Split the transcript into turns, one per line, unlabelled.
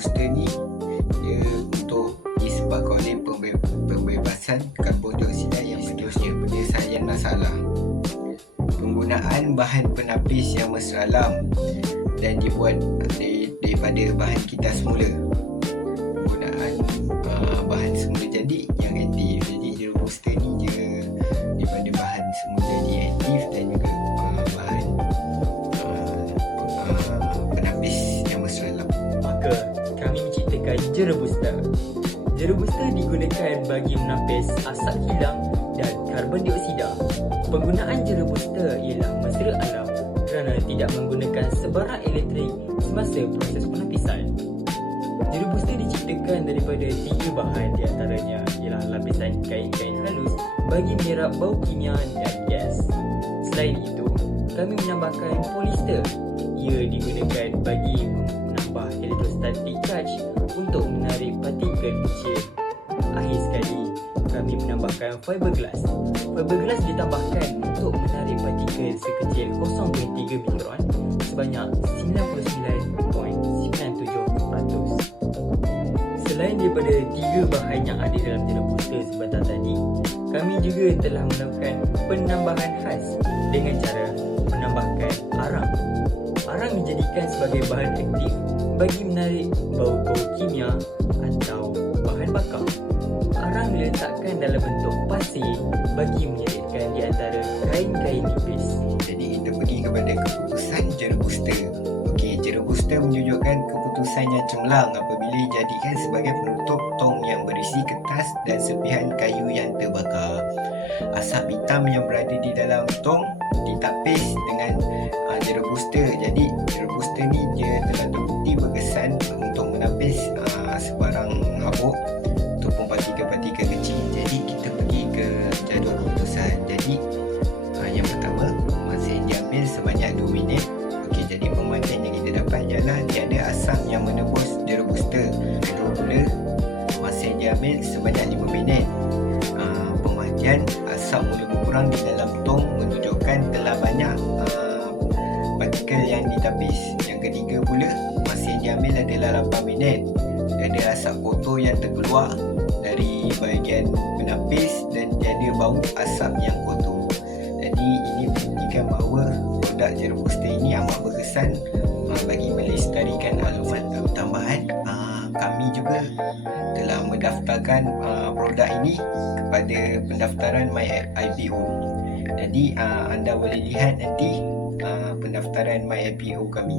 booster ni dia untuk disebabkan oleh pembe- pembebasan karbon dioksida yang seterusnya. Penyelesaian masalah. Penggunaan bahan penapis yang mesra alam dan dibuat dari, daripada bahan kita semula
kami menciptakan Jera Booster. Digunakan bagi menapis asap hilang dan karbon dioksida. Penggunaan Jera Booster ialah mesra alam kerana tidak menggunakan sebarang elektrik semasa proses penapisan. Jera Booster diciptakan daripada tiga bahan di antaranya ialah lapisan kain-kain halus bagi menyerap bau kimia dan gas. Selain itu, kami menambahkan polister. Ia digunakan bagi elektrostatik charge untuk menarik partikel kecil. Akhir sekali, kami menambahkan fiberglass. Fiberglass ditambahkan untuk menarik partikel sekecil 0.3 mikron sebanyak 99.97%. Selain daripada tiga bahan yang ada dalam jenis booster sebentar tadi, kami juga telah melakukan penambahan khas dengan cara menambahkan arang. Arang dijadikan sebagai bahan aktif bagi menarik bau-bau kimia atau bahan bakar. Arang diletakkan dalam bentuk pasir bagi menyelitkan di antara kain-kain nipis.
Jadi kita pergi kepada keputusan jera booster. Okey, jera booster menunjukkan keputusan yang cemerlang apabila dijadikan sebagai penutup tong yang berisi kertas dan serpihan kayu yang terbakar. Asap hitam yang berada di dalam tong ditapis dengan uh, jera booster. Jadi jera booster ni dia telah Pemandian asam mula berkurang di dalam tong menunjukkan telah banyak uh, partikel yang ditapis. Yang ketiga pula yang diambil adalah 8 minit. Ada asap kotor yang terkeluar dari bahagian penapis dan tiada bau asap yang kotor. Jadi ini membuktikan bahawa produk Jero Booster ini amat berkesan kami juga telah mendaftarkan uh, produk ini kepada pendaftaran My IPO. Jadi uh, anda boleh lihat nanti uh, pendaftaran My IPO kami.